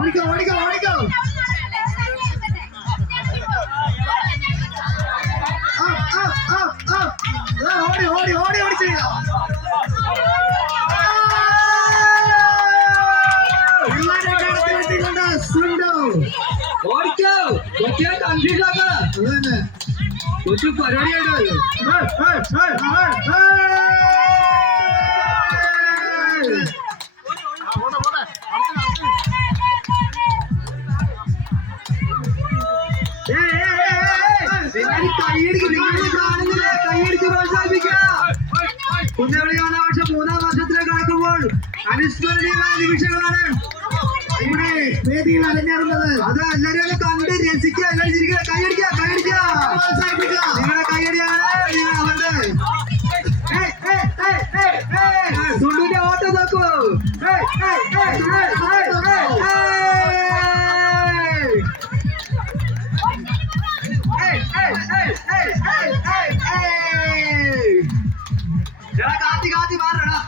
ഓടിക്കോ ഓടിക്കോ ഓടിക്കോ. ഓടി ഓടി ഓടി ഓടി ചെയ്യാം. ഓടിക്കോ കൊച്ചിയെ കൺഫ്യൂസ് ആക്ക. അതന്നെ കൊച്ചു പരിപാടിയായിട്ട് കൈയടിച്ച് പ്രോത്സാഹിപ്പിക്കുക. കുന്നവിളി കാലാവർഷം 3-ാം വർഷത്തിലേക്ക് കടക്കുമ്പോൾ അനുസ്മരണീയമായ നിമിഷങ്ങളാണ് ഇവിടെ വേദിയിൽ അരങ്ങേറുന്നത്. അത് എല്ലാവരും കണ്ട് രസിക്കുക. എല്ലാവരും ചിരിക്കുക. കൈയടിക്കുക കൈയടിക്കുക. നിങ്ങളുടെ കൈയടിയാണ് നിങ്ങൾ അവരുടെ സുണ്ടുവിന്റെ ഓട്ടം നോക്കൂ. കാത്തി കാത്തി മാറടാ.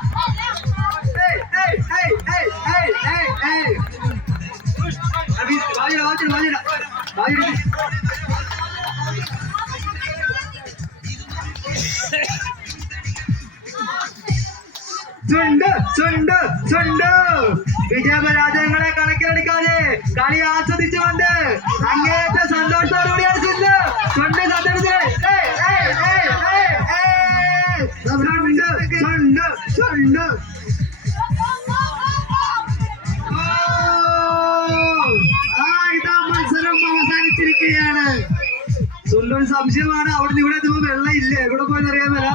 വിജയപരാജയങ്ങളെ കണക്കിലെടുക്കാതെ കളി ആസ്വദിച്ചുകൊണ്ട് അങ്ങേറ്റ സന്തോഷത്തോടുകൂടിയാണ് ഇതാ മത്സരം അവസാനിച്ചിരിക്കുകയാണ്. സുണ്ടൊരു സംശയമാണ്. അവിടെ നിന്ന് ഇവിടെ എത്തുമ്പോ വെള്ളം ഇല്ലേ, എവിടെ പോയെന്നറിയാൻ മേല.